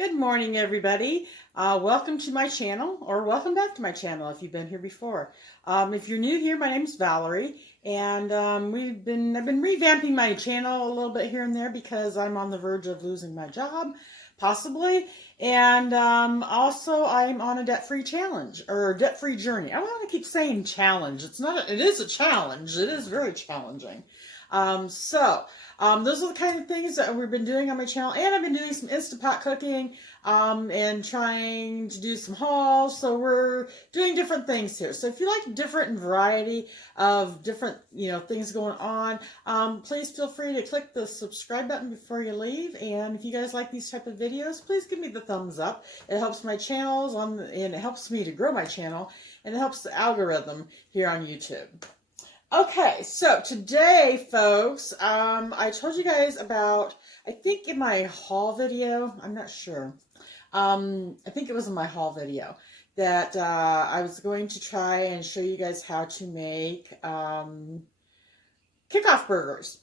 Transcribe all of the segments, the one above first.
Good morning, everybody. Welcome to my channel, or welcome back to my channel if you've been here before. If you're new here, my name's Valerie, and I've been revamping my channel a little bit here and there because I'm on the verge of losing my job, possibly, and also I'm on a debt-free challenge or debt-free journey. I want to keep saying challenge. It is a challenge. It is very challenging. Those are the kind of things that we've been doing on my channel, and I've been doing some Instapot cooking, and trying to do some hauls, so we're doing different things here. So if you like different variety of different, things going on, please feel free to click the subscribe button before you leave, and if you guys like these type of videos, please give me the thumbs up. It helps my channels, and it helps me to grow my channel, and it helps the algorithm here on YouTube. Okay, so today, folks, I told you guys about, I think in my haul video, I'm not sure, I think it was in my haul video, that I was going to try and show you guys how to make kickoff burgers.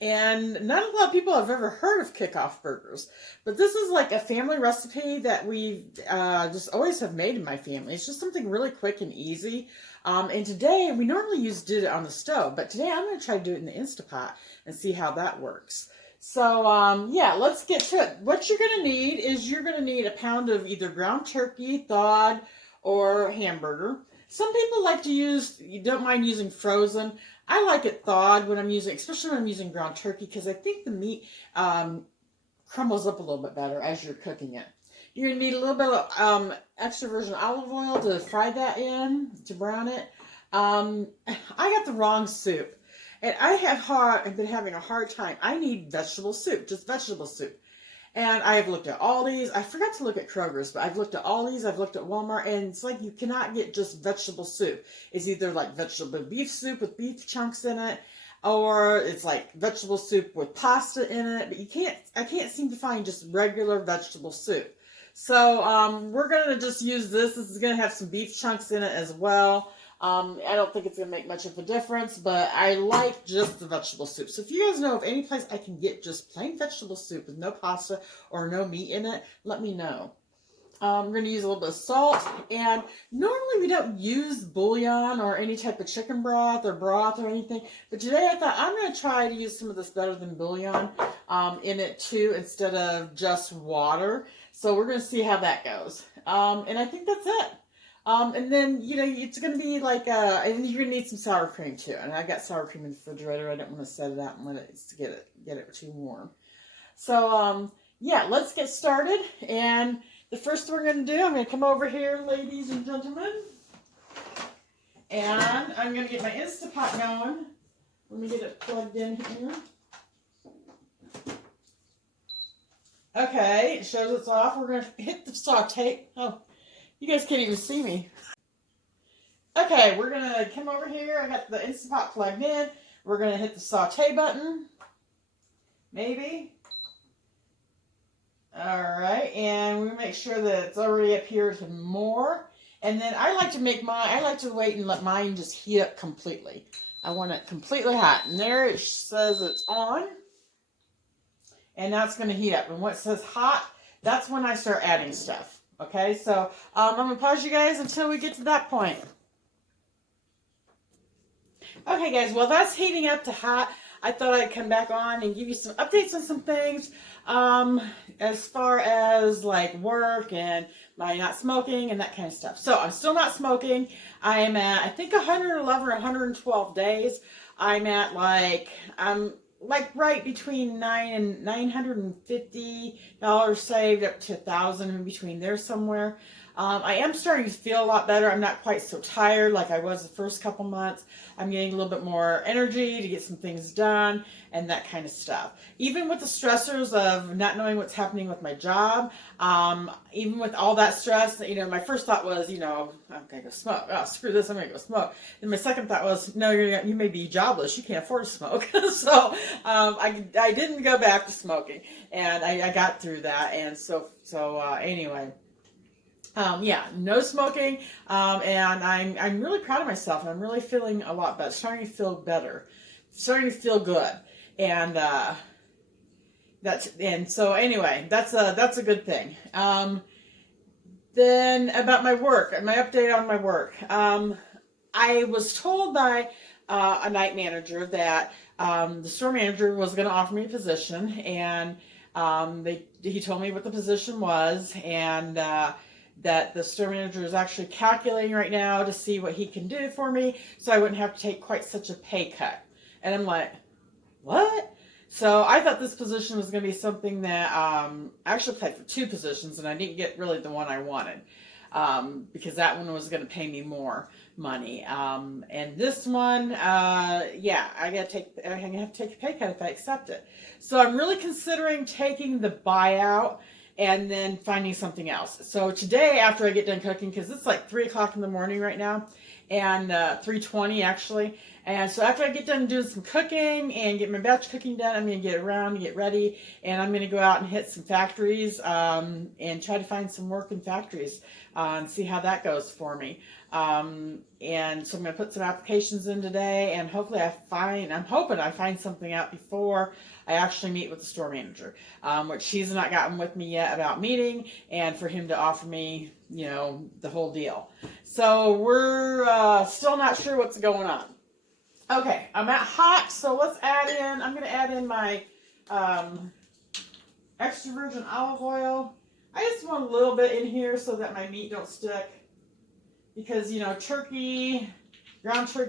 And not a lot of people have ever heard of kickoff burgers, but this is like a family recipe that we just always have made in my family. It's just something really quick and easy. And today, we normally did it on the stove, but today I'm going to try to do it in the Instapot and see how that works. So, yeah, let's get to it. What you're going to need is you're going to need a pound of either ground turkey, thawed, or hamburger. Some people like to use, you don't mind using frozen. I like it thawed when I'm using, especially when I'm using ground turkey, because I think the meat crumbles up a little bit better as you're cooking it. You're going to need a little bit of extra virgin olive oil to fry that in, to brown it. I got the wrong soup, and I've been having a hard time. I need vegetable soup, just vegetable soup. And I have looked at Aldi's. I forgot to look at Kroger's, but I've looked at Aldi's, I've looked at Walmart, and it's like you cannot get just vegetable soup. It's either like vegetable beef soup with beef chunks in it, or it's like vegetable soup with pasta in it, but I can't seem to find just regular vegetable soup. So we're going to just use this. This is going to have some beef chunks in it as well. I don't think it's going to make much of a difference, but I like just the vegetable soup. So if you guys know of any place I can get just plain vegetable soup with no pasta or no meat in it, let me know. We're going to use a little bit of salt, and normally we don't use bouillon or any type of chicken broth or anything, but today I thought I'm going to try to use some of this better than bouillon in it too, instead of just water. So we're going to see how that goes. And I think that's it. And then, it's going to be like, and you're going to need some sour cream too. And I got sour cream in the refrigerator. I don't want to set it out and let it get it too warm. So, yeah, let's get started. And the first thing we're going to do, I'm going to come over here, ladies and gentlemen. And I'm going to get my Instapot going. Let me get it plugged in here. Okay, it shows it's off. We're going to hit the saute. Oh, you guys can't even see me. Okay, we're going to come over here. I got the Instapot plugged in. We're going to hit the saute button. Maybe. Alright, and we make sure that it's already up here to more. And then I like to wait and let mine just heat up completely. I want it completely hot. And there it says it's on. And that's going to heat up. And when it says hot, that's when I start adding stuff. Okay, so I'm going to pause you guys until we get to that point. Okay, guys, well, that's heating up to hot. I thought I'd come back on and give you some updates on some things as far as like work and my not smoking and that kind of stuff. So I'm still not smoking. I am at, I think, 111 or 112 days. I'm at I'm right between $950 saved up to $1,000 in between there somewhere. I am starting to feel a lot better. I'm not quite so tired like I was the first couple months. I'm getting a little bit more energy to get some things done and that kind of stuff. Even with the stressors of not knowing what's happening with my job, even with all that stress, my first thought was, I'm going to go smoke. Oh, screw this, I'm going to go smoke. And my second thought was, no, you may be jobless. You can't afford to smoke. So I didn't go back to smoking, and I got through that. And so anyway. Yeah, no smoking, and I'm really proud of myself. I'm really feeling a lot better, starting to feel better, starting to feel good, and And so anyway, that's a good thing. Then about my work, my update on my work. I was told by a night manager that the store manager was going to offer me a position, and he told me what the position was, and that the store manager is actually calculating right now to see what he can do for me, so I wouldn't have to take quite such a pay cut. And I'm like, what? So I thought this position was going to be something that I actually applied for 2 positions, and I didn't get really the one I wanted because that one was going to pay me more money. And this one, yeah, I'm gonna have to take a pay cut if I accept it. So I'm really considering taking the buyout and then finding something else. So today, after I get done cooking, because it's like 3 o'clock in the morning right now, and 3:20 actually. And so after I get done doing some cooking and get my batch cooking done, I'm going to get around and get ready, and I'm going to go out and hit some factories and try to find some work in factories and see how that goes for me. And so I'm going to put some applications in today, and hopefully I'm hoping I find something out before I actually meet with the store manager, which he's not gotten with me yet about meeting, and for him to offer me, the whole deal. So we're still not sure what's going on. Okay, I'm at hot, so I'm going to add in my extra virgin olive oil. I just want a little bit in here so that my meat don't stick. Because, ground turkey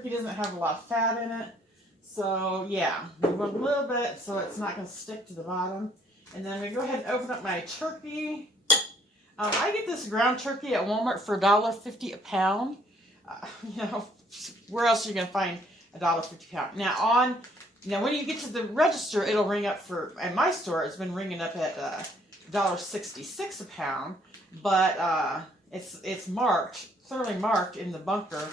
doesn't have a lot of fat in it. So, yeah, we want a little bit so it's not going to stick to the bottom. And then we go ahead and open up my turkey. I get this ground turkey at Walmart for $1.50 a pound. Where else are you going to find $1.50 a pound? Now, when you get to the register, it'll ring up at my store, it's been ringing up at $1.66 a pound. But it's marked, clearly marked in the bunker,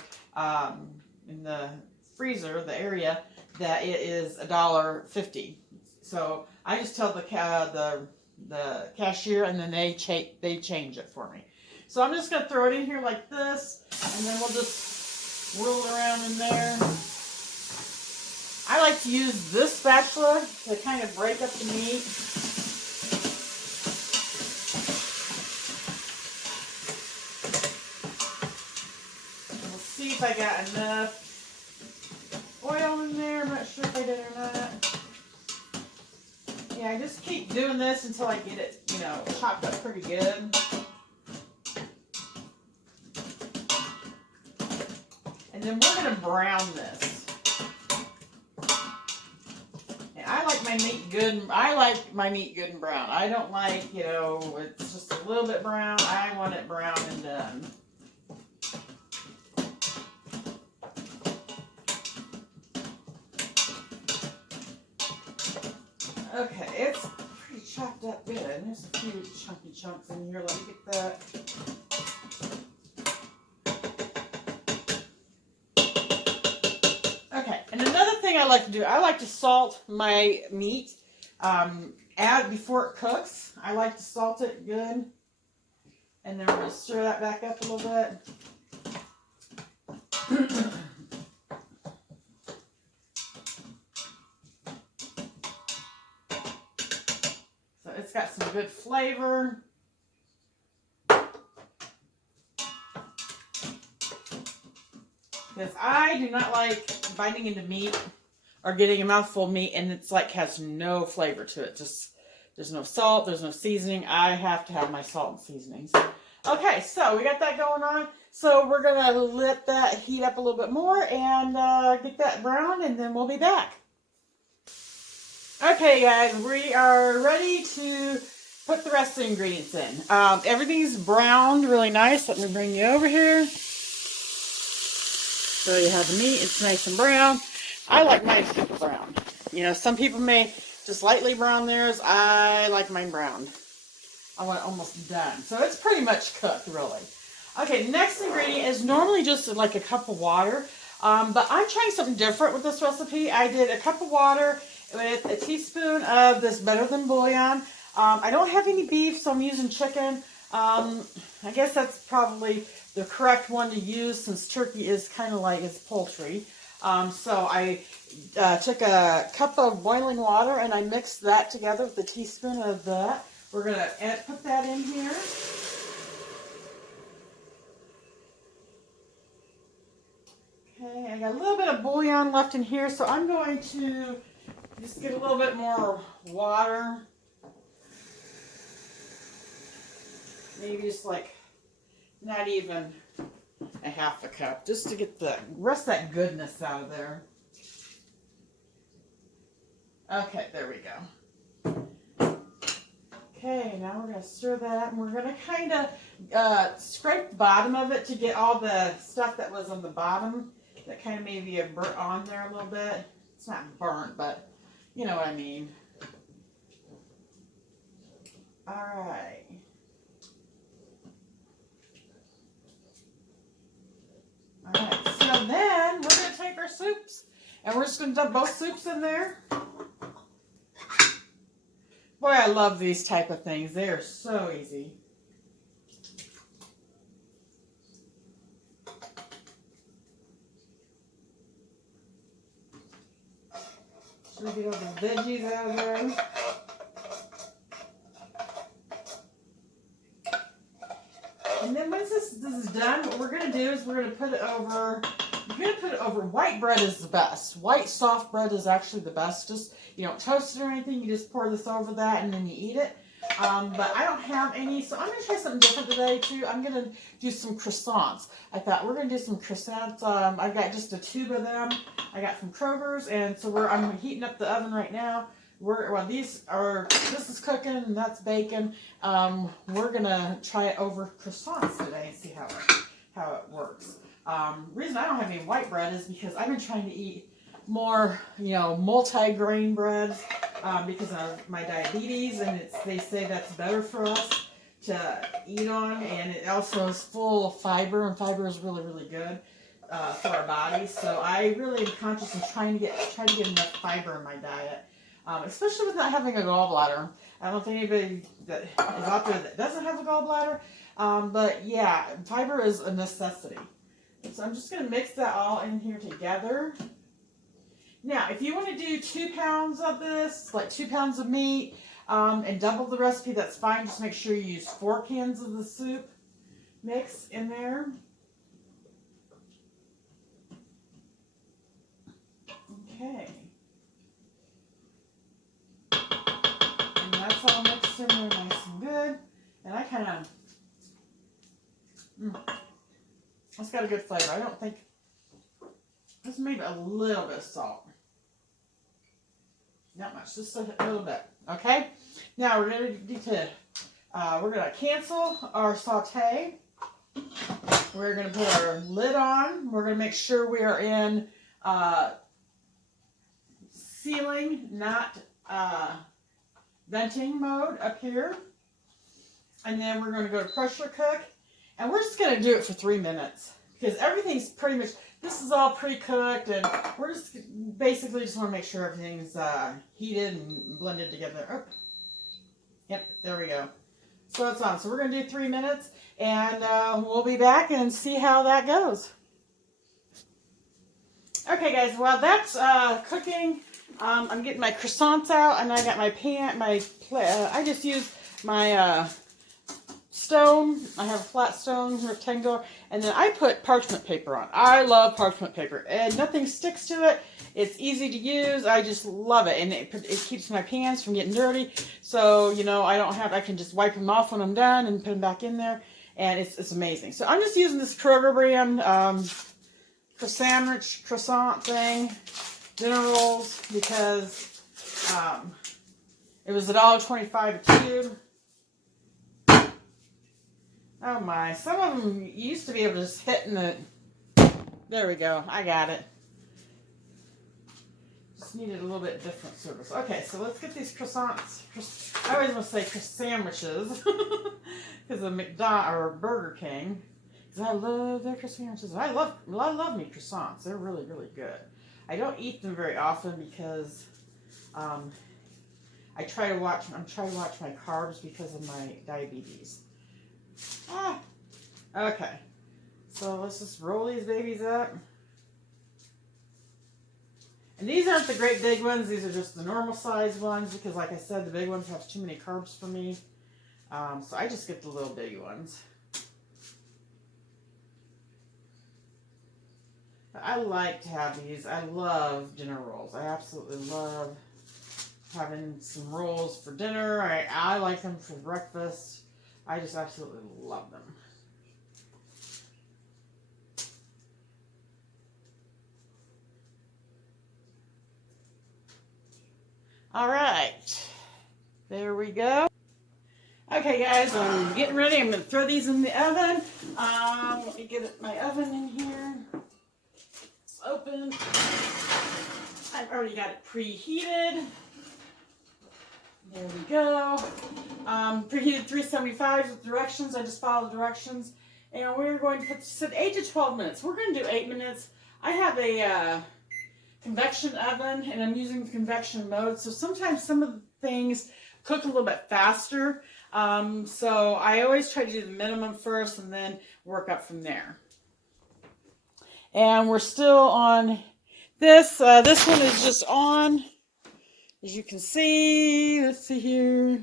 in the freezer, the area, that it is $1.50. So I just tell the cashier, and then they change it for me. So I'm just going to throw it in here like this, and then we'll just whirl it around in there. I like to use this spatula to kind of break up the meat. We'll see if I got enough oil in there. I'm not sure if I did or not. Yeah, I just keep doing this until I get it, chopped up pretty good. And then we're going to brown this. And I like my meat good. I like my meat good and brown. I don't like, it's just a little bit brown. I want it brown and done. Okay, it's pretty chopped up good. There's a few chunky chunks in here. Let me get that. Okay, and another thing I like to do, I like to salt my meat before it cooks. I like to salt it good. And then we're going to stir that back up a little bit. It's got some good flavor. Because I do not like biting into meat or getting a mouthful of meat and it's like has no flavor to it. Just there's no salt, there's no seasoning. I have to have my salt and seasonings. Okay, so we got that going on. So we're going to let that heat up a little bit more and get that brown, and then we'll be back. Okay, guys, we are ready to put the rest of the ingredients in. Everything's browned really nice. Let me bring you over here. So you have the meat. It's nice and brown. I like mine super brown. Some people may just lightly brown theirs. I like mine browned. I want it almost done. So it's pretty much cooked, really. Okay, next ingredient is normally just like a cup of water. But I'm trying something different with this recipe. I did a cup of water with a teaspoon of this Better Than bouillon. I don't have any beef, so I'm using chicken. I guess that's probably the correct one to use since turkey is kind of like it's poultry. So I took a cup of boiling water and I mixed that together with a teaspoon of that. We're going to put that in here. Okay, I got a little bit of bouillon left in here, so I'm going to just get a little bit more water. Maybe just like not even a half a cup, just to get the rest of that goodness out of there. Okay, there we go. Okay, now we're going to stir that up, and we're going to kind of scrape the bottom of it to get all the stuff that was on the bottom that kind of maybe burnt on there a little bit. It's not burnt, but you know what I mean. All right. All right, so then we're going to take our soups, and we're just going to dump both soups in there. Boy, I love these type of things. They are so easy. Should we get all the veggies out of there? And then once this is done, what we're going to do is we're going to put it over, white bread is the best. White soft bread is actually the best. Just, you don't toast it or anything. You just pour this over that and then you eat it. But I don't have any, so I'm going to try something different today too. I'm going to do some croissants. I thought we're going to do some croissants. I've got just a tube of them. I got from Kroger's, and so I'm heating up the oven right now. This is cooking and that's bacon. We're gonna try it over croissants today and see how it works. Reason I don't have any white bread is because I've been trying to eat more, multi-grain breads because of my diabetes, and they say that's better for us to eat on, and it also is full of fiber, and fiber is really, really good for our bodies. So I really am conscious of trying to get enough fiber in my diet. Especially with not having a gallbladder. I don't think anybody that is out there that doesn't have a gallbladder. But yeah, fiber is a necessity. So I'm just going to mix that all in here together. Now, if you want to do 2 pounds of this, like 2 pounds of meat, and double the recipe, that's fine. Just make sure you use 4 cans of the soup mix in there. Okay. That's all mixed in there nice and good. And I kind of, it's got a good flavor. I don't think, just maybe a little bit of salt. Not much, just a little bit. Okay? Now we're going to cancel our saute. We're going to put our lid on. We're going to make sure we are in sealing, not venting mode up here. And then we're going to go to pressure cook. And we're just going to do it for 3 minutes. Because everything's pretty much, this is all pre-cooked. And we're just basically just want to make sure everything's heated and blended together. Oh. Yep, there we go. So it's on. So we're going to do 3 minutes. And we'll be back and see how that goes. Okay guys, well that's cooking. I'm getting my croissants out, and I got my pan, I just used my stone. I have a flat stone, rectangular, and then I put parchment paper on. I love parchment paper, and nothing sticks to it. It's easy to use. I just love it, and it keeps my pans from getting dirty. So, I can just wipe them off when I'm done and put them back in there, and it's amazing. So I'm just using this Kroger brand croissant thing, dinner rolls, because it was $1.25 a tube. Oh my, some of them used to be able to just hit in the, there we go, I got it. Just needed a little bit different service. Okay, so let's get these croissants. I always want to say sandwiches because of McDonald's or Burger King. Because I love their sandwiches. I love me croissants. They're really, really good. I don't eat them very often because I'm trying to watch my carbs because of my diabetes. Okay. So let's just roll these babies up. And these aren't the great big ones. These are just the normal size ones because, like I said, the big ones have too many carbs for me. So I just get the little bitty ones. But I like to have these. I love dinner rolls. I absolutely love having some rolls for dinner. I like them for breakfast. I just absolutely love them. All right, there we go. Okay, guys, I'm getting ready. I'm going to throw these in the oven. Let me get my oven in here. It's open. I've already got it preheated. There we go. Preheated 375 with directions. I just follow the directions. And we're going to put this at 8 to 12 minutes. We're going to do 8 minutes. I have a convection oven, and I'm using the convection mode. So sometimes some of the things cook a little bit faster. So I always try to do the minimum first and then work up from there. And we're still on this. This one is just on. As you can see, let's see here.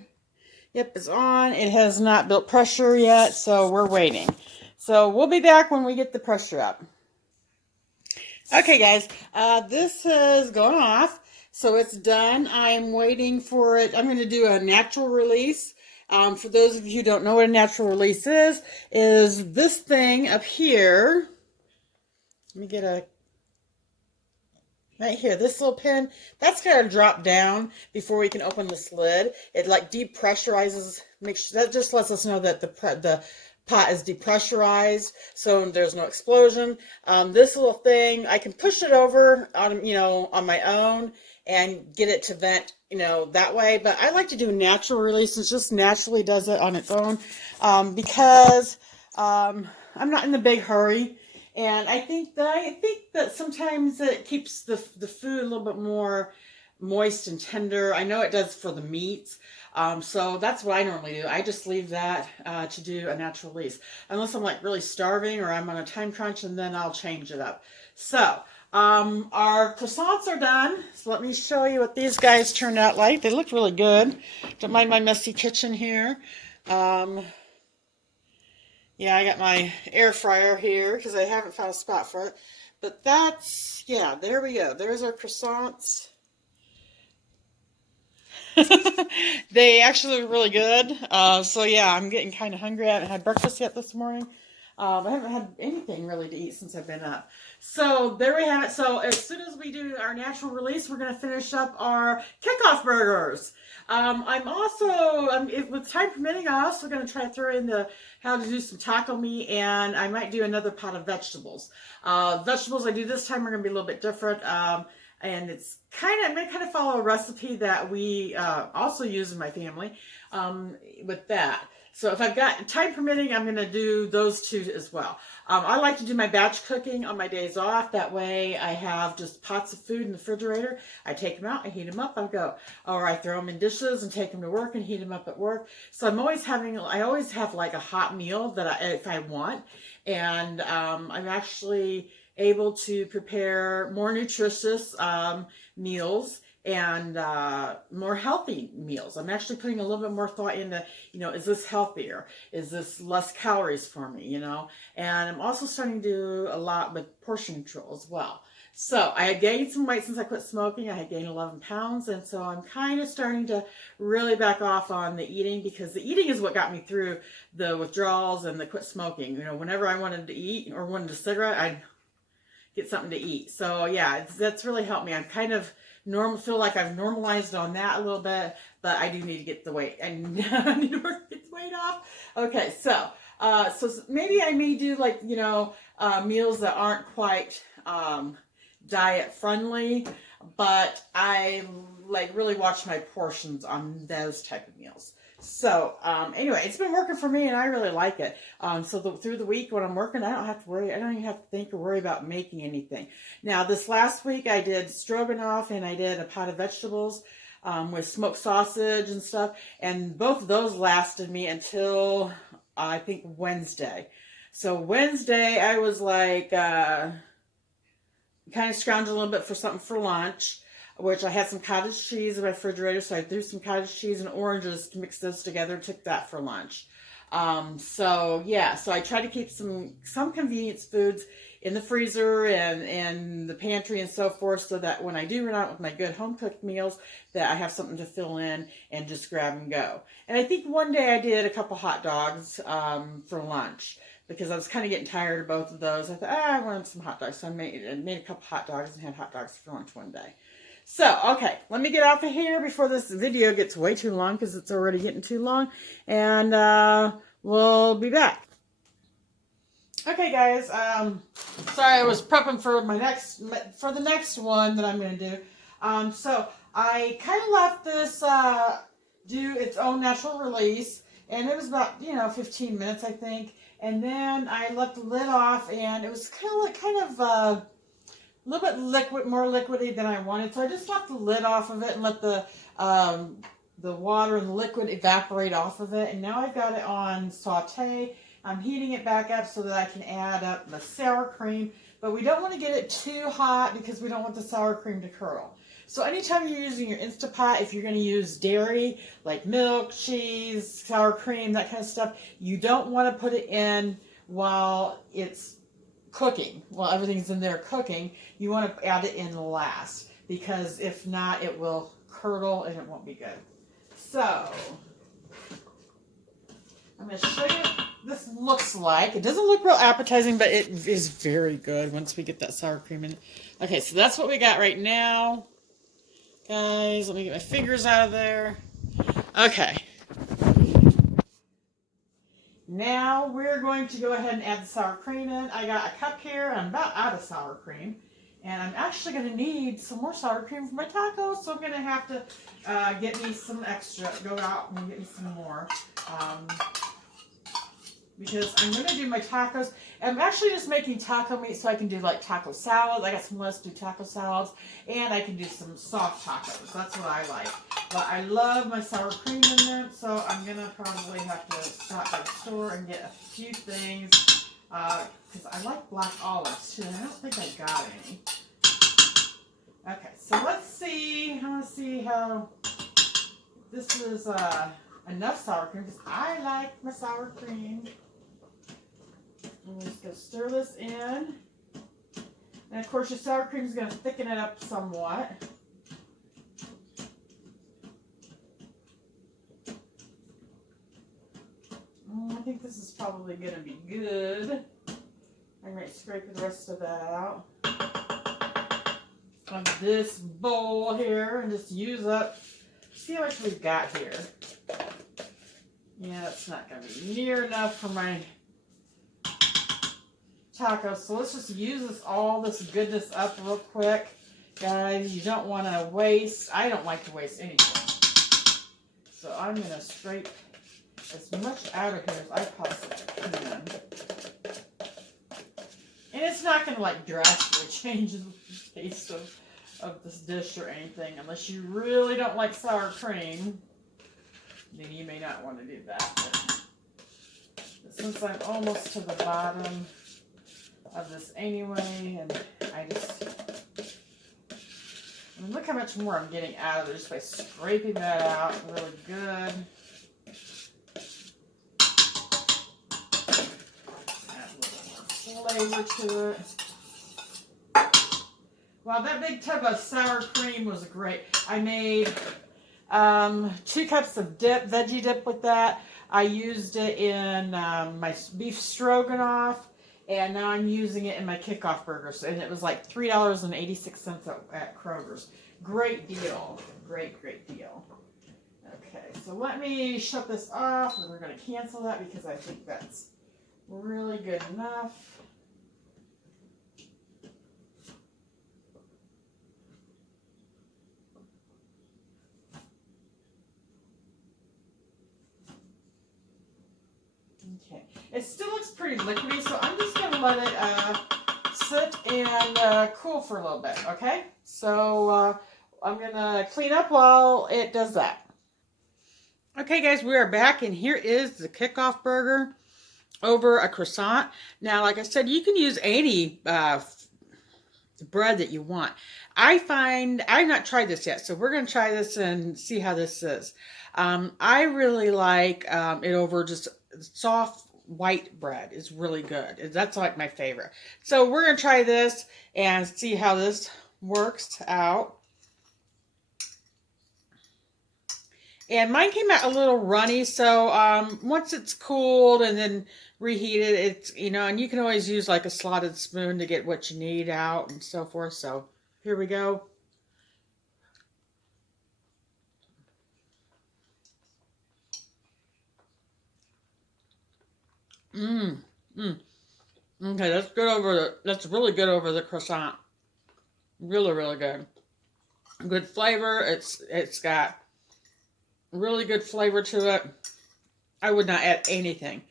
Yep, it's on. It has not built pressure yet, so we're waiting. So we'll be back when we get the pressure up. Okay, guys, this has gone off, so it's done. I'm waiting for it. I'm going to do a natural release. For those of you who don't know what a natural release is this thing up here. Let me get a right here, this little pin, that's got to drop down before we can open this lid. It like depressurizes, that just lets us know that the pot is depressurized, so there's no explosion. This little thing, I can push it over on, on my own and get it to vent, that way. But I like to do natural release. It just naturally does it on its own, because I'm not in a big hurry. And I think that sometimes it keeps the food a little bit more moist and tender. I know it does for the meats. So that's what I normally do. I just leave that to do a natural release. Unless I'm like really starving or I'm on a time crunch, and then I'll change it up. So our croissants are done. So let me show you what these guys turned out like. They look really good. Don't mind my messy kitchen here. Yeah, I got my air fryer here because I haven't found a spot for it. But that's, yeah, there we go. There's our croissants. They actually look really good. So yeah, I'm getting kind of hungry. I haven't had breakfast yet this morning. I haven't had anything really to eat since I've been up. So there we have it. So as soon as we do our natural release, we're going to finish up our kickoff burgers. I'm also, with time permitting, I'm also going to try to throw in how to do some taco meat, and I might do another pot of vegetables. Vegetables I do this time are going to be a little bit different. And it's I'm going to kind of follow a recipe that we also use in my family with that. So if I've got time permitting, I'm going to do those two as well. I like to do my batch cooking on my days off. That way I have just pots of food in the refrigerator. I take them out, I heat them up, I go. Or I throw them in dishes and take them to work and heat them up at work. So I always have like a hot meal that if I want. And I'm actually able to prepare more nutritious meals and more healthy meals. I'm actually putting a little bit more thought into, is this healthier? Is this less calories for me, And I'm also starting to do a lot with portion control as well. So I had gained some weight since I quit smoking. I had gained 11 pounds. And so I'm kind of starting to really back off on the eating, because the eating is what got me through the withdrawals and the quit smoking. Whenever I wanted to eat or wanted a cigarette, I'd get something to eat. So yeah, that's really helped me. I'm kind of feel like I've normalized on that a little bit, but I do need to get the weight. I need to work get the weight off. Okay, so maybe I may do like meals that aren't quite diet friendly, but I like really watch my portions on those type of meals. So anyway, it's been working for me, and I really like it. So through the week when I'm working, I don't have to worry. I don't even have to think or worry about making anything. Now, this last week I did stroganoff, and I did a pot of vegetables with smoked sausage and stuff. And both of those lasted me until I think Wednesday. So Wednesday I was like kind of scrounge a little bit for something for lunch, which I had some cottage cheese in my refrigerator, so I threw some cottage cheese and oranges to mix those together, took that for lunch. So yeah, so I try to keep some convenience foods in the freezer and the pantry and so forth, so that when I do run out with my good home cooked meals, that I have something to fill in and just grab and go. And I think one day I did a couple hot dogs for lunch, because I was kind of getting tired of both of those. I thought, I want some hot dogs, so I made a couple hot dogs and had hot dogs for lunch one day. So, okay, let me get off of here before this video gets way too long, because it's already getting too long, and we'll be back. Okay, guys, sorry, I was prepping for the next one that I'm going to do. So, I kind of let this do its own natural release, and it was about, 15 minutes, I think, and then I let the lid off, and it was kind of a little bit more liquidy than I wanted, so I just left the lid off of it and let the water and the liquid evaporate off of it. And now I've got it on saute. I'm heating it back up so that I can add up the sour cream, but we don't want to get it too hot because we don't want the sour cream to curdle. So anytime you're using your Instapot, if you're going to use dairy, like milk, cheese, sour cream, that kind of stuff, you don't want to put it in while it's cooking, while everything's in there cooking. You want to add it in last, because if not, it will curdle and it won't be good. So I'm going to show you what this looks like. It doesn't look real appetizing, but it is very good once we get that sour cream in. Okay, so that's what we got right now. Guys, let me get my fingers out of there. Okay. Now we're going to go ahead and add the sour cream in. I got a cup here. I'm about out of sour cream. And I'm actually going to need some more sour cream for my tacos, so I'm going to have to get me some extra. Go out and get me some more. Because I'm going to do my tacos. I'm actually just making taco meat so I can do like taco salads. I got some lettuce to do taco salads. And I can do some soft tacos. That's what I like. But I love my sour cream in them, so I'm going to probably have to stop by the store and get a few things. Because I like black olives too, and I don't think I got any. Okay, so let's see. I want to see how this is enough sour cream, because I like my sour cream. I'm just going to stir this in. And of course your sour cream is going to thicken it up somewhat. I think this is probably going to be good. I might scrape the rest of that out on this bowl here and just use up. See how much we've got here. Yeah, that's not going to be near enough for my tacos. So let's just use all this goodness up real quick. Guys, you don't want to waste. I don't like to waste anything. So I'm going to scrape as much out of here as I possibly can. And it's not going to like drastically change the taste of this dish or anything, unless you really don't like sour cream. Then you may not want to do that. But since I'm almost to the bottom of this anyway, and look how much more I'm getting out of it just by scraping that out really good. Flavor to it. Wow, that big tub of sour cream was great. I made 2 cups of dip, veggie dip with that. I used it in my beef stroganoff, and now I'm using it in my kickoff burgers. And it was like $3.86 at Kroger's. Great deal. Great, great deal. Okay, so let me shut this off, and we're going to cancel that because I think that's really good enough. Okay, it still looks pretty liquidy, so I'm just going to let it sit and cool for a little bit, okay? So I'm going to clean up while it does that. Okay, guys, we are back, and here is the kickoff burger over a croissant. Now, like I said, you can use any the bread that you want. I find, I've not tried this yet, so we're going to try this and see how this is. I really like it over just soft white bread is really good. That's like my favorite. So we're going to try this and see how this works out. And mine came out a little runny, so once it's cooled and then reheated, it's, you know, and you can always use like a slotted spoon to get what you need out and so forth. So here we go. Mmm. Mmm. Okay, that's good over the, that's really good over the croissant. Really, really good. Good flavor. It's got really good flavor to it. I would not add anything.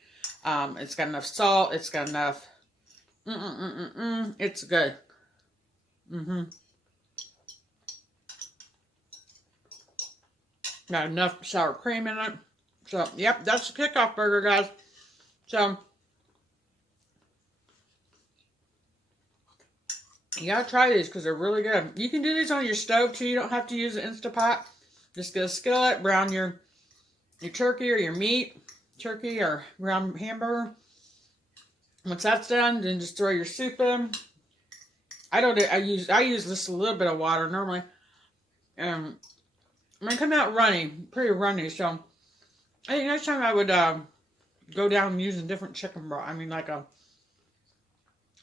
It's got enough salt. It's got enough. It's good. Got enough sour cream in it. So, yep, that's the kickoff burger, guys. So, you gotta try these because they're really good. You can do these on your stove too. You don't have to use an Instapot. Just get a skillet, brown your turkey or your meat, turkey or ground hamburger. Once that's done, then just throw your soup in. I use just a little bit of water normally. I'm gonna come out runny, pretty runny. So I think next time I would go down using different chicken broth. I mean, like a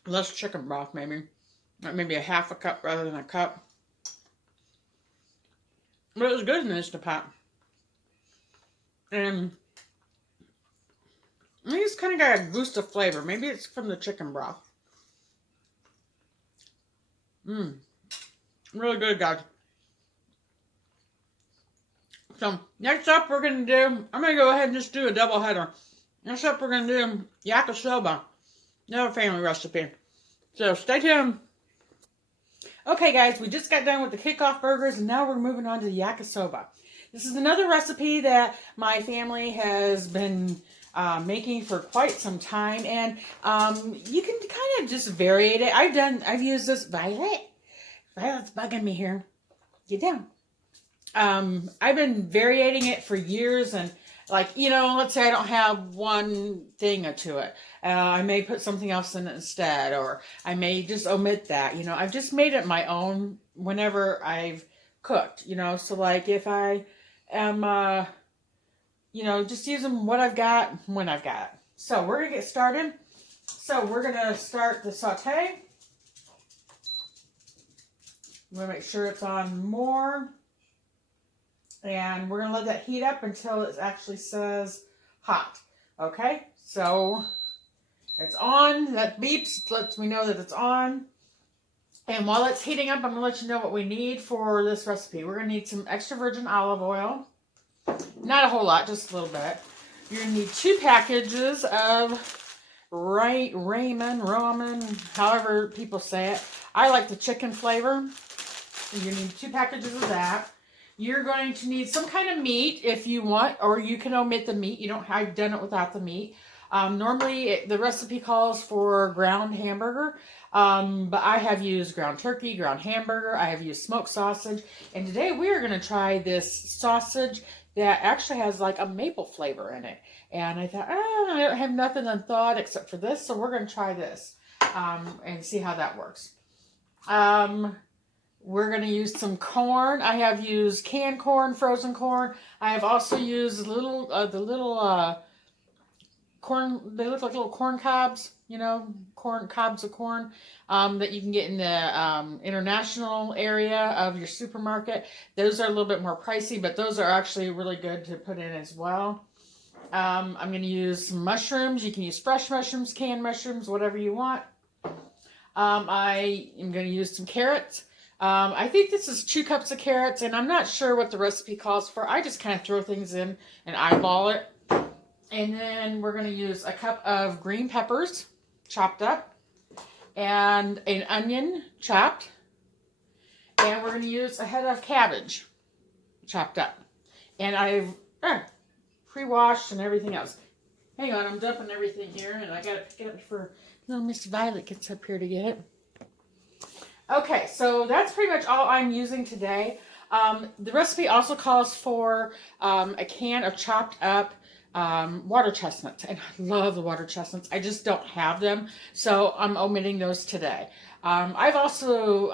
less chicken broth, maybe. Like maybe a half a cup rather than a cup. But it was good in the Instapot. And I think it's kind of got a boost of flavor. Maybe it's from the chicken broth. Really good, guys. So, next up we're going to do, I'm going to go ahead and just do a double header. Next up we're going to do Yaka Soba. Another family recipe. So, stay tuned. Okay, guys, we just got done with the kickoff burgers, and now we're moving on to the Yaka Soba. This is another recipe that my family has been making for quite some time, and you can kind of just vary it. I've used this. Violet's bugging me here. Get down. I've been varying it for years, and like, you know, let's say I don't have one thing to it. I may put something else in it instead, or I may just omit that. You know, I've just made it my own whenever I've cooked, you know. So like if I am, you know, just using what I've got when I've got it. So we're going to get started. So we're going to start the saute. I'm going to make sure it's on more. And we're going to let that heat up until it actually says hot. Okay, so it's on. That beeps, lets me know that it's on. And while it's heating up, I'm going to let you know what we need for this recipe. We're going to need some extra virgin olive oil. Not a whole lot, just a little bit. You're going to need 2 packages of ramen, however people say it. I like the chicken flavor. You need 2 packages of that. You're going to need some kind of meat if you want, or you can omit the meat. You don't have, I've done it without the meat. Normally, the recipe calls for ground hamburger, but I have used ground turkey, ground hamburger. I have used smoked sausage, and today we are going to try this sausage that actually has like a maple flavor in it. And I thought, I don't have nothing on thought except for this, so we're going to try this and see how that works. We're going to use some corn. I have used canned corn, frozen corn. I have also used the little corn. They look like little corn cobs, you know, cobs of corn that you can get in the international area of your supermarket. Those are a little bit more pricey, but those are actually really good to put in as well. I'm going to use some mushrooms. You can use fresh mushrooms, canned mushrooms, whatever you want. I am going to use some carrots. I think this is 2 cups of carrots, and I'm not sure what the recipe calls for. I just kind of throw things in and eyeball it. And then we're going to use a cup of green peppers, chopped up, and an onion, chopped. And we're going to use a head of cabbage, chopped up. And I've pre-washed and everything else. Hang on, I'm dumping everything here, and I got to pick it up before little Miss Violet gets up here to get it. Okay, so that's pretty much all I'm using today. The recipe also calls for a can of chopped up water chestnuts, and I love the water chestnuts. I just don't have them, so I'm omitting those today. I've also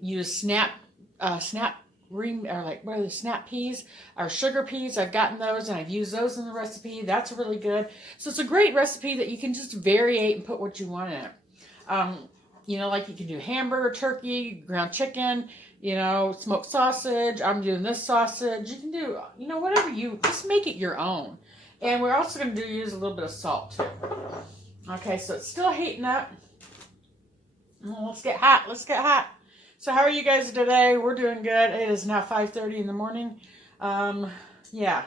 used snap or like what are the snap peas or sugar peas. I've gotten those and I've used those in the recipe. That's really good. So it's a great recipe that you can just variate and put what you want in it. Like you can do hamburger, turkey, ground chicken, smoked sausage. I'm doing this sausage. You can do, whatever you, just make it your own. And we're also going to use a little bit of salt too. Okay, so it's still heating up. Let's get hot. Let's get hot. So how are you guys today? We're doing good. It is now 5:30 in the morning. Yeah,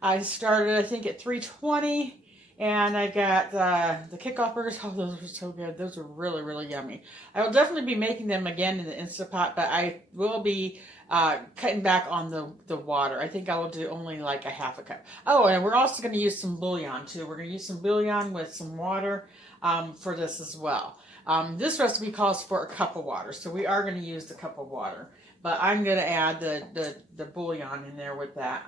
I started, I think, at 3:20. And I got the kickoff burgers. Oh, those were so good. Those were really, really yummy. I will definitely be making them again in the Instapot, but I will be cutting back on the water. I think I will do only like a half a cup. Oh, and we're also going to use some bouillon too. We're going to use some bouillon with some water for this as well. This recipe calls for a cup of water, so we are going to use the cup of water. But I'm going to add the bouillon in there with that,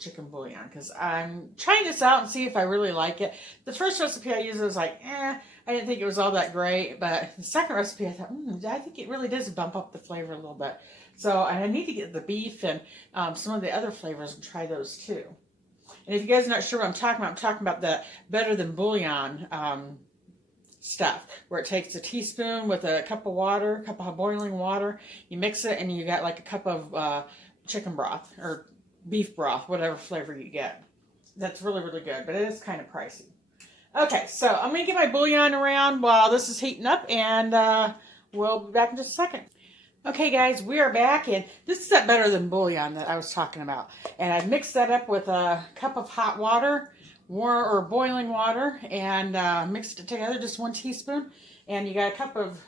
chicken bouillon, because I'm trying this out and see if I really like it. The first recipe I used was like, I didn't think it was all that great. But the second recipe, I thought, I think it really does bump up the flavor a little bit. So I need to get the beef and some of the other flavors and try those too. And if you guys are not sure what I'm talking about the Better Than Bouillon stuff, where it takes a teaspoon with a cup of boiling water, you mix it, and you got like a cup of chicken broth or beef broth, whatever flavor you get. That's really, really good, but it is kind of pricey. Okay, so I'm going to get my bouillon around while this is heating up, and we'll be back in just a second. Okay, guys, we are back, and this is that Better Than Bouillon that I was talking about. And I've mixed that up with a cup of hot water, or boiling water, and mixed it together, just 1 teaspoon, and you got a cup of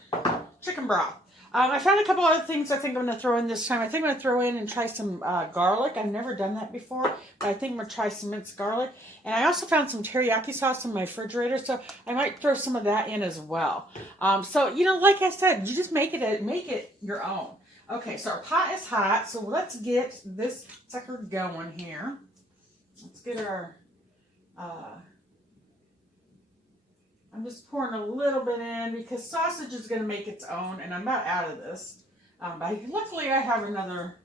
chicken broth. I found a couple other things I think I'm going to throw in this time. I think I'm going to throw in and try some garlic. I've never done that before, but I think I'm going to try some minced garlic. And I also found some teriyaki sauce in my refrigerator, so I might throw some of that in as well. So, like I said, you just make it your own. Okay, so our pot is hot, so let's get this sucker going here. Let's get our... I'm just pouring a little bit in because sausage is going to make its own, and I'm about out of this. But luckily I have another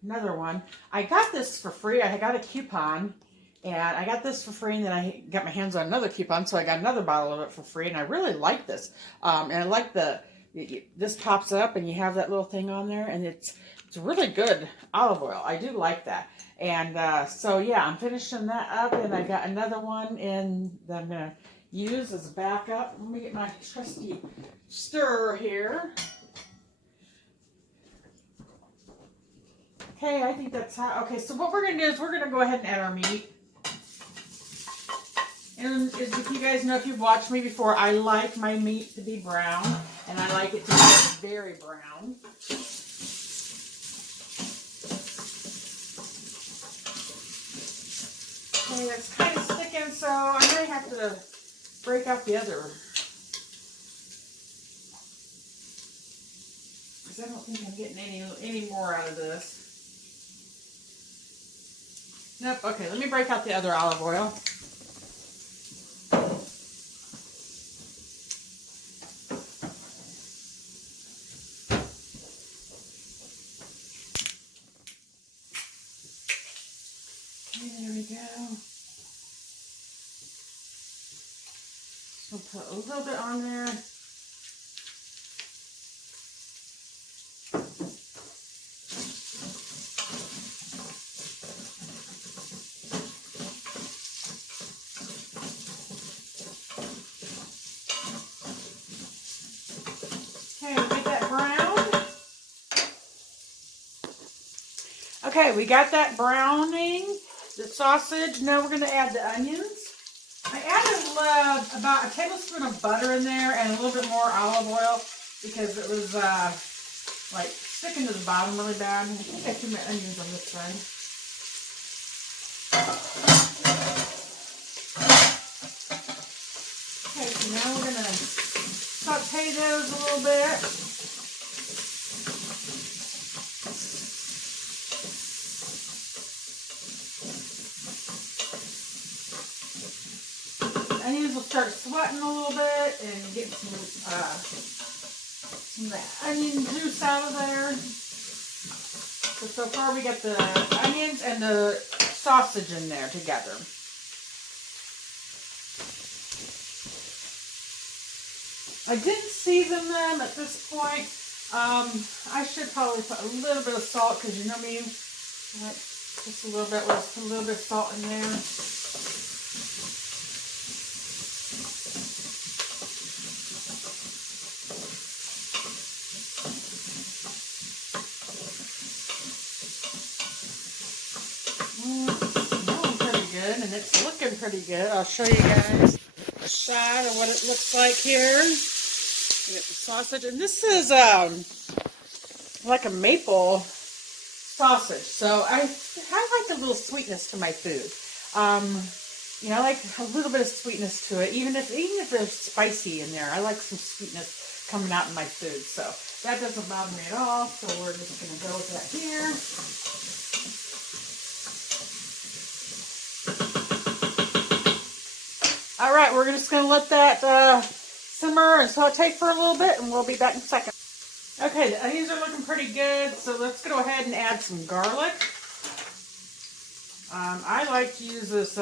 one. I got this for free. I got a coupon, and I got this for free, and then I got my hands on another coupon, so I got another bottle of it for free, and I really like this. And I like this pops up, and you have that little thing on there, and it's really good olive oil. I do like that. And so, yeah, I'm finishing that up, and I got another one in that I'm going to use as backup. Let me get my trusty stirrer here. Okay, I think that's hot. Okay, so what we're going to do is we're going to go ahead and add our meat. And if you guys know, if you've watched me before, I like my meat to be brown, and I like it to be very brown. Okay, that's kind of sticking, so I'm going to have to break out the other. Because I don't think I'm getting any more out of this. Nope, okay, let me break out the other olive oil. Okay, there we go. We'll put a little bit on there. Okay, we get that browned. Okay, we got that browning, the sausage. Now we're going to add the onions. I added about a tablespoon of butter in there and a little bit more olive oil because it was like sticking to the bottom really bad. I think I threw my onions on this side. Okay, so now we're going to saute those a little bit. Onions will start sweating a little bit and get some of that onion juice out of there. So far we got the onions and the sausage in there together. I didn't season them at this point. I should probably put a little bit of salt because you know me, like just a little bit. Let's put a little bit of salt in there. Smelling pretty good, and it's looking pretty good. I'll show you guys a shot of what it looks like here. We got the sausage, and this is like a maple sausage. So I like a little sweetness to my food. You know, I like a little bit of sweetness to it, even if there's spicy in there. I like some sweetness coming out in my food. So that doesn't bother me at all. So we're just going to go with that here. All right, we're just going to let that simmer and saute for a little bit, and we'll be back in a second. Okay, the onions are looking pretty good, so let's go ahead and add some garlic. I like to use this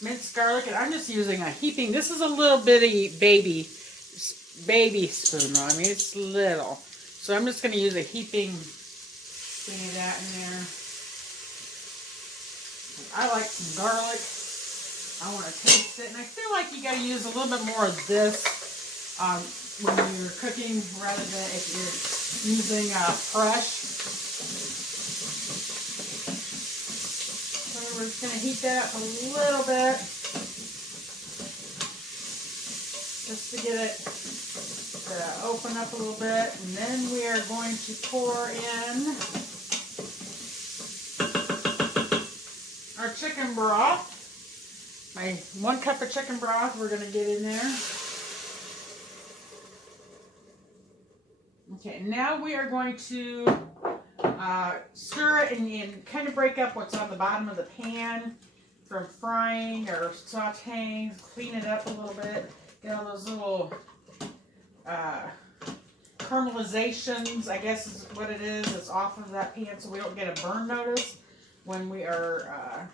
minced garlic, and I'm just using a heaping. This is a little bitty baby spoon, though. I mean, it's little. So I'm just going to use a heaping thing of that in there. I like some garlic. I want to taste it, and I feel like you got to use a little bit more of this when you're cooking rather than if you're using fresh. So we're just going to heat that up a little bit just to get it to open up a little bit, and then we are going to pour in our chicken broth. My 1 cup of chicken broth we're going to get in there. Okay, now we are going to stir it and kind of break up what's on the bottom of the pan from frying or sauteing. Clean it up a little bit. Get all those little caramelizations, I guess is what it is. It's off of that pan so we don't get a burn notice when we are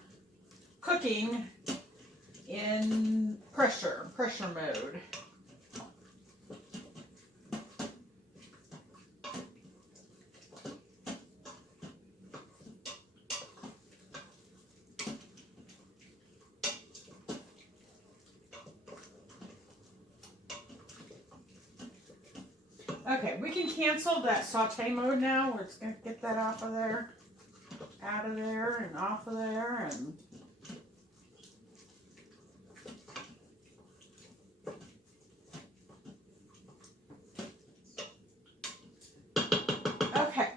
cooking in pressure mode. Okay, we can cancel that saute mode now. We're just going to get that off of there, out of there, and off of there, and okay.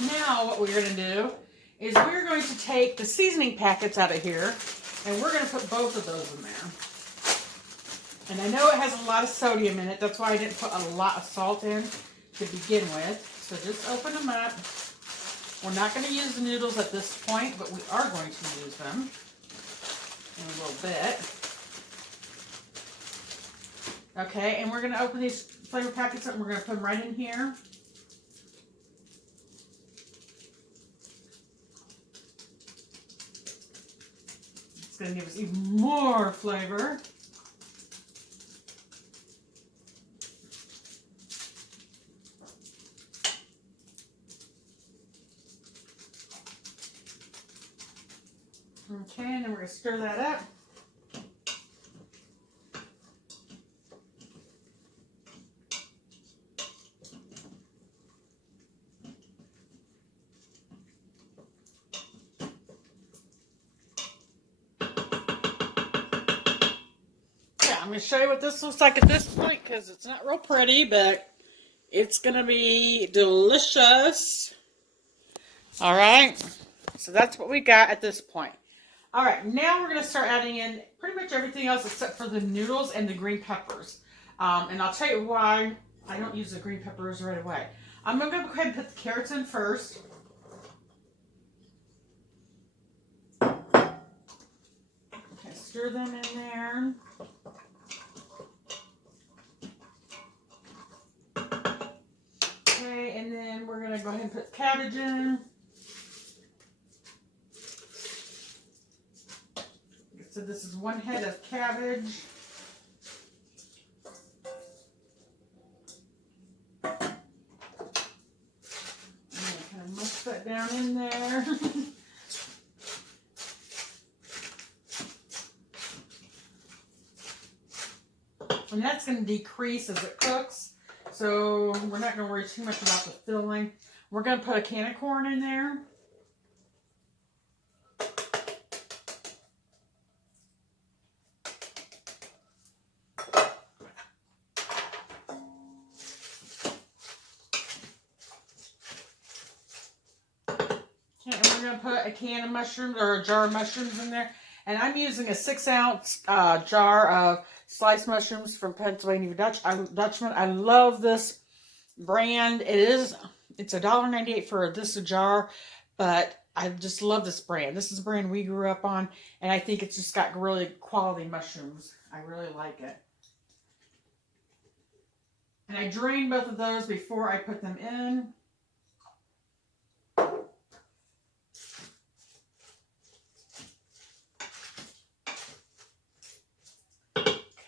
Now what we're going to do is we're going to take the seasoning packets out of here, and we're going to put both of those in there. And I know it has a lot of sodium in it. That's why I didn't put a lot of salt in to begin with. So just open them up. We're not going to use the noodles at this point, but we are going to use them in a little bit. Okay, and we're going to open these flavor packets up and we're going to put them right in here. It's going to give us even more flavor. Okay, and then we're going to stir that up. Yeah, I'm going to show you what this looks like at this point because it's not real pretty, but it's going to be delicious. All right, so that's what we got at this point. All right, now we're going to start adding in pretty much everything else except for the noodles and the green peppers. And I'll tell you why I don't use the green peppers right away. I'm going to go ahead and put the carrots in first. Okay, stir them in there. Okay, and then we're going to go ahead and put the cabbage in. So this is 1 head of cabbage. I'm going to kind of mush that down in there. And that's going to decrease as it cooks. So we're not going to worry too much about the filling. We're going to put a can of corn in there. Okay, and we're going to put a can of mushrooms or a jar of mushrooms in there. And I'm using a 6-ounce jar of sliced mushrooms from Pennsylvania Dutchman. I love this brand. It's $1.98 for this jar, but I just love this brand. This is a brand we grew up on, and I think it's just got really quality mushrooms. I really like it. And I drained both of those before I put them in.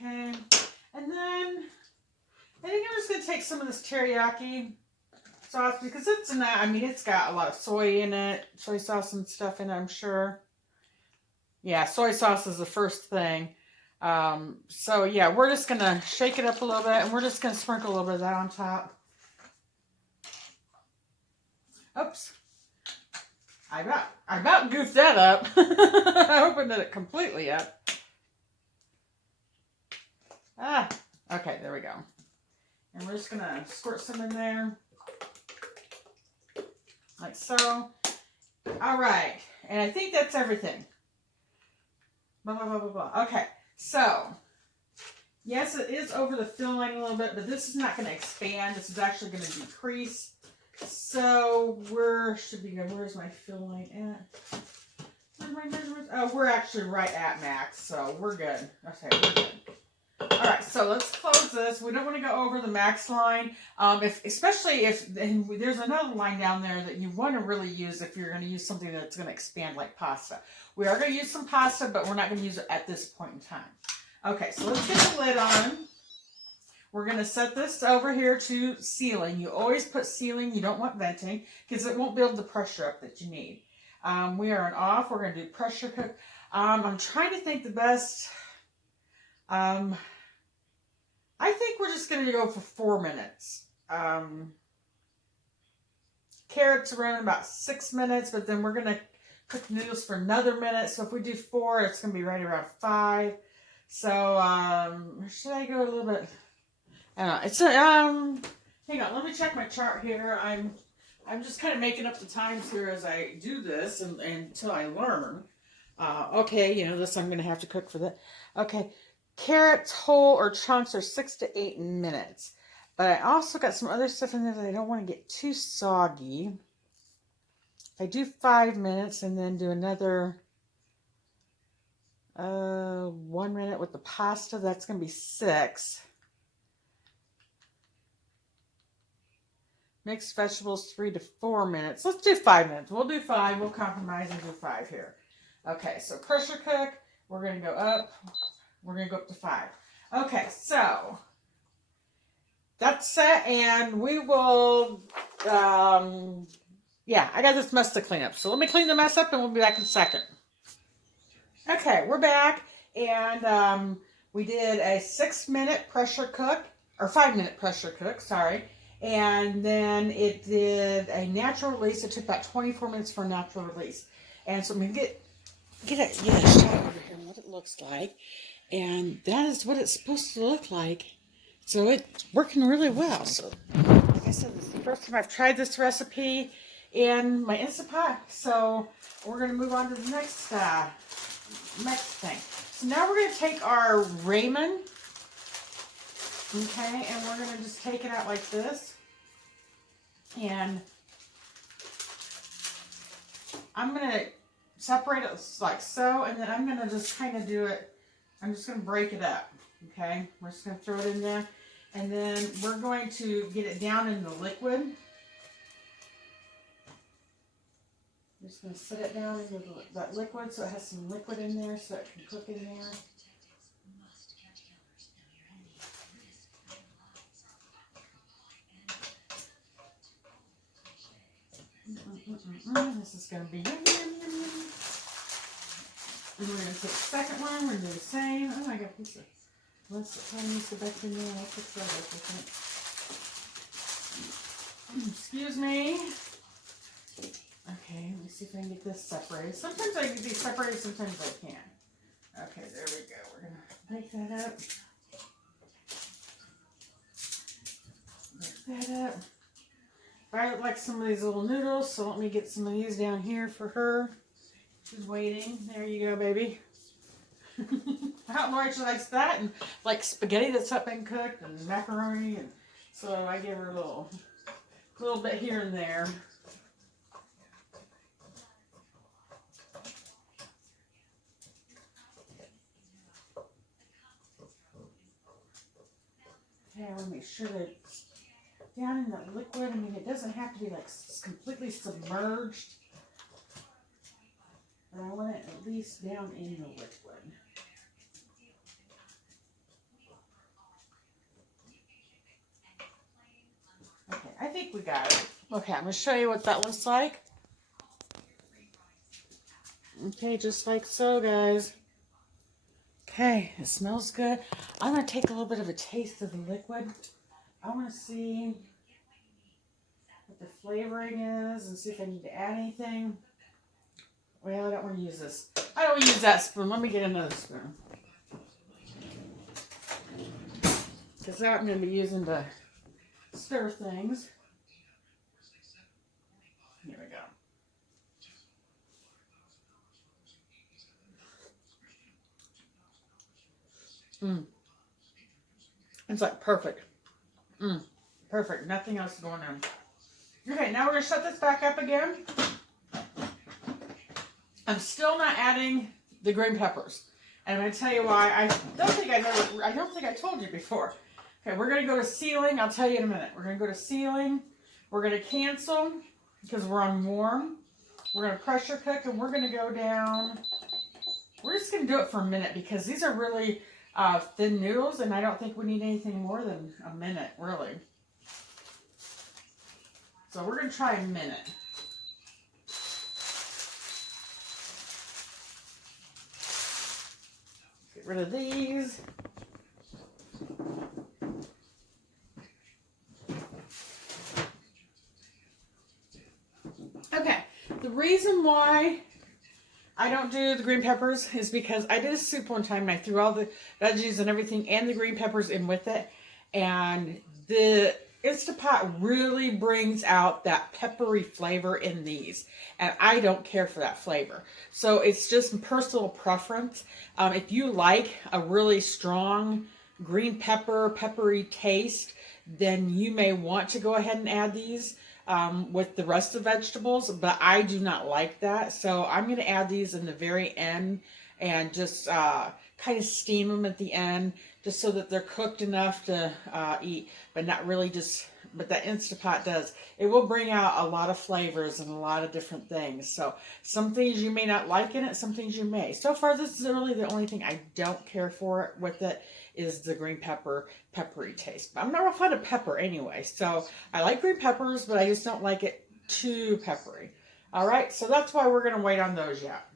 Okay, and then I think I'm just going to take some of this teriyaki sauce because it's got a lot of soy in it, soy sauce and stuff in it, I'm sure. Yeah, soy sauce is the first thing. So yeah, we're just going to shake it up a little bit, and we're just going to sprinkle a little bit of that on top. Oops. I about goofed that up. I opened it completely up. Okay, there we go. And we're just going to squirt some in there. Like so. All right. And I think that's everything. Blah, blah, blah, blah, blah. Okay. So, yes, it is over the filling line a little bit, but this is not going to expand. This is actually going to decrease. So, should be good. Where's my fill line at? Where's my measurements? Oh, we're actually right at max, so we're good. Okay, we're good. All right, so let's close this. We don't want to go over the max line, especially if there's another line down there that you want to really use if you're going to use something that's going to expand like pasta. We are going to use some pasta, but we're not going to use it at this point in time. Okay, so let's get the lid on. We're going to set this over here to sealing. You always put sealing. You don't want venting because it won't build the pressure up that you need. We are on off. We're going to do pressure cook. I'm trying to think the best. I think we're just going to go for 4 minutes. Carrots around about 6 minutes, but then we're going to cook the noodles for another minute. So if we do 4, it's going to be right around 5. So should I go a little bit? I don't know. It's hang on. Let me check my chart here. I'm just kind of making up the times here as I do this and until I learn. Okay, this I'm going to have to cook for that. Okay. Carrots whole or chunks are 6 to 8 minutes. But I also got some other stuff in there that I don't want to get too soggy. If I do 5 minutes and then do another 1 minute with the pasta, that's going to be 6. Mixed vegetables 3 to 4 minutes. Let's do 5 minutes. We'll do 5. We'll compromise and do 5 here. Okay, so pressure cook. We're going to go up. We're going to go up to 5. Okay, so that's set, and we will, yeah, I got this mess to clean up. So let me clean the mess up, and we'll be back in a second. Okay, we're back, and we did a 6-minute pressure cook, or 5-minute pressure cook, sorry, and then it did a natural release. It took about 24 minutes for a natural release. And so I'm going to get a shot over here and what it looks like. And that is what it's supposed to look like. So it's working really well. So, like I said, this is the first time I've tried this recipe in my Instant Pot. So we're going to move on to the next thing. So now we're going to take our ramen Okay, and we're going to just take it out like this. And I'm going to separate it like so, and then I'm going to just kind of do it. I'm just going to break it up. Okay, we're just going to throw it in there. And then we're going to get it down in the liquid. I'm just going to set it down into that liquid so it has some liquid in there so it can cook in there. This is going to be yum, yum, yum, yum. And we're going to take the second one. We're going to do the same. Oh, I got a piece of... Let's go back in there. I'll fix that up, I think. Excuse me. Okay, let me see if I can get this separated. Sometimes I can be separated, sometimes I can't. Okay, there we go. We're going to make that up. Break that up. I like some of these little noodles, so let me get some of these down here for her. She's waiting. There you go, baby. I don't know why she likes that, and like spaghetti that's not been cooked, and macaroni, and so I give her a little bit here and there. Okay, I want to make sure that it's down in that liquid. I mean, it doesn't have to be like completely submerged, but I want it at least down in the liquid. Okay, I think we got it. Okay, I'm going to show you what that looks like. Okay, just like so, guys. Okay, it smells good. I'm going to take a little bit of a taste of the liquid. I want to see what the flavoring is and see if I need to add anything. Well, I don't want to use this. I don't use that spoon. Let me get another spoon. Because that I'm going to be using to stir things. Here we go. It's like perfect. Perfect. Nothing else going on. Okay, now we're going to shut this back up again. I'm still not adding the green peppers. And I'm going to tell you why. I don't think I told you before. Okay, we're going to go to sealing. I'll tell you in a minute. We're going to go to sealing. We're going to cancel because we're on warm. We're going to pressure cook, and we're going to go down. We're just going to do it for a minute because these are really thin noodles, and I don't think we need anything more than a minute, really. So we're going to try a minute. Get rid of these. Okay, the reason why I don't do the green peppers is because I did a soup one time and I threw all the veggies and everything and the green peppers in with it. And the Instapot really brings out that peppery flavor in these. And I don't care for that flavor. So it's just personal preference. If you like a really strong green peppery taste, then you may want to go ahead and add these. With the rest of the vegetables, but I do not like that. So I'm going to add these in the very end and just kind of steam them at the end just so that they're cooked enough to eat, but not really just, but that Instapot does. It will bring out a lot of flavors and a lot of different things. So some things you may not like in it, some things you may. So far, this is really the only thing I don't care for with it is the green peppery taste. But I'm not real fond of pepper anyway. So I like green peppers, but I just don't like it too peppery. All right, so that's why we're going to wait on those yet.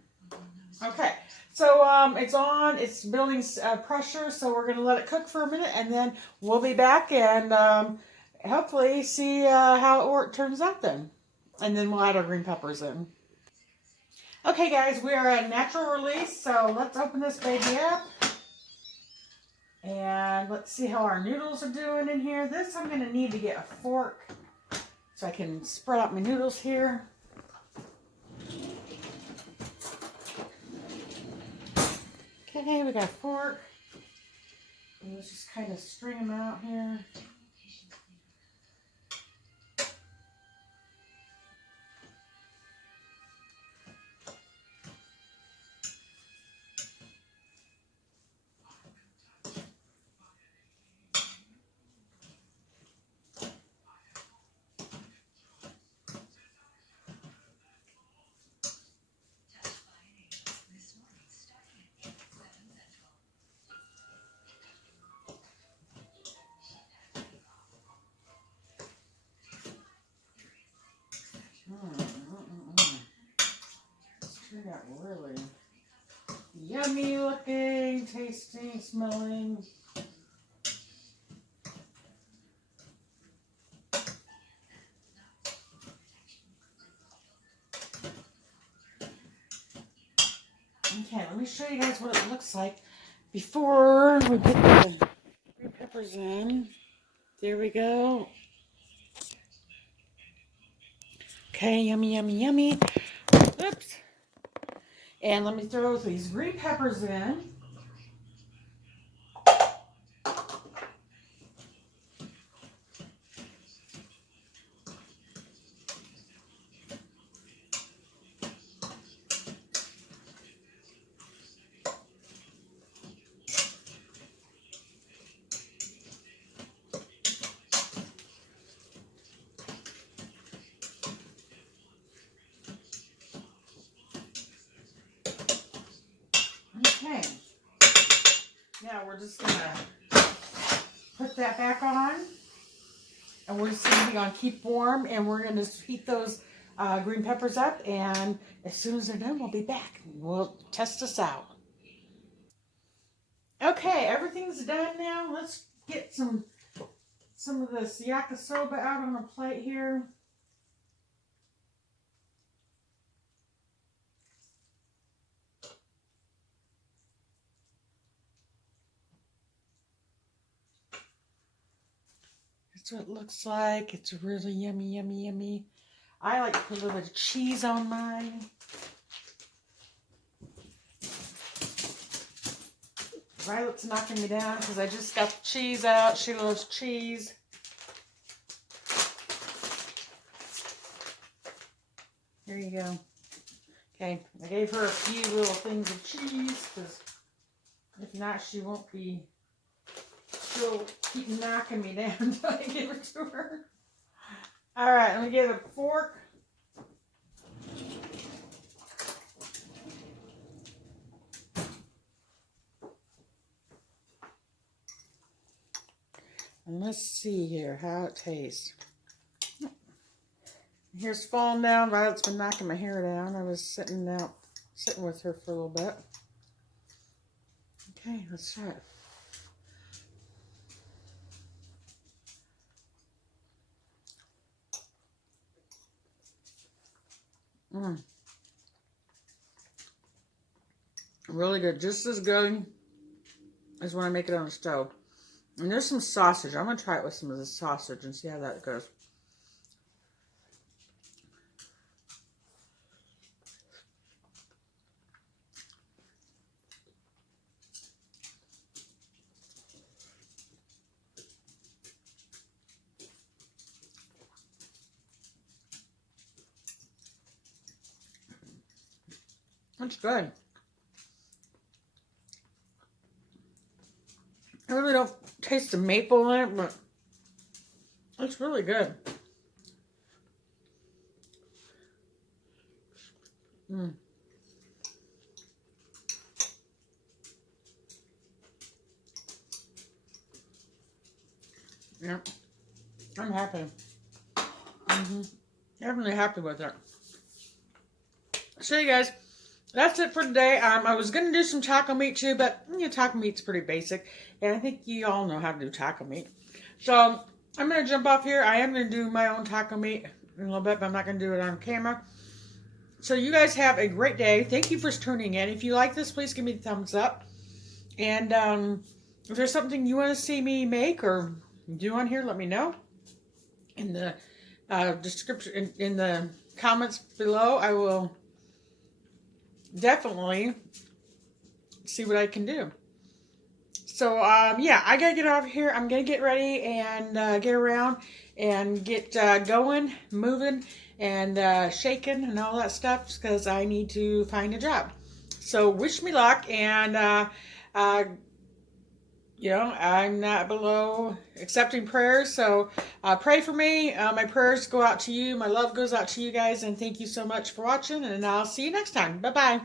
Okay, so it's on. It's building pressure, so we're going to let it cook for a minute, and then we'll be back and hopefully see how it turns out then. And then we'll add our green peppers in. Okay, guys, we are at natural release, so let's open this baby up. And let's see how our noodles are doing in here. This I'm going to need to get a fork so I can spread out my noodles here. Okay, we got a fork. Let's just kind of string them out here. This turned out really yummy looking, tasting, smelling. Okay, let me show you guys what it looks like before we put the green peppers in. There we go. Okay, yummy, yummy, yummy. Oops. And let me throw these green peppers in. Okay. Now we're just gonna put that back on, and we're just gonna be on keep warm, and we're gonna heat those green peppers up, and as soon as they're done, we'll be back. We'll test this out. Okay, everything's done now. Let's get some of this Yaka Soba out on a plate here. That's what it looks like. It's really yummy, yummy, yummy. I like to put a little bit of cheese on mine. Violet's knocking me down because I just got the cheese out. She loves cheese. There you go. Okay, I gave her a few little things of cheese because if not, she'll keep knocking me down until I give it to her. All right, let me get a fork. And let's see here how it tastes. Hair's falling down. Violet's been knocking my hair down. I was sitting with her for a little bit. Okay, let's try it. Really good. Just as good as when I make it on the stove. And there's some sausage. I'm going to try it with some of the sausage and see how that goes. That's good. I really don't taste the maple in it, but it's really good. Yeah, I'm happy. Definitely happy with it. So you guys, that's it for today. I was going to do some taco meat too, but taco meat's pretty basic. And I think you all know how to do taco meat. So I'm going to jump off here. I am going to do my own taco meat in a little bit, but I'm not going to do it on camera. So you guys have a great day. Thank you for tuning in. If you like this, please give me a thumbs up. And if there's something you want to see me make or do on here, let me know. In the description, in the comments below, I will definitely see what I can do. So, yeah, I gotta get off here. I'm gonna get ready and get around and get going, moving, and shaking and all that stuff because I need to find a job. So, wish me luck, and uh, I'm not below accepting prayers. So, pray for me. My prayers go out to you. My love goes out to you guys, and thank you so much for watching. And I'll see you next time. Bye bye.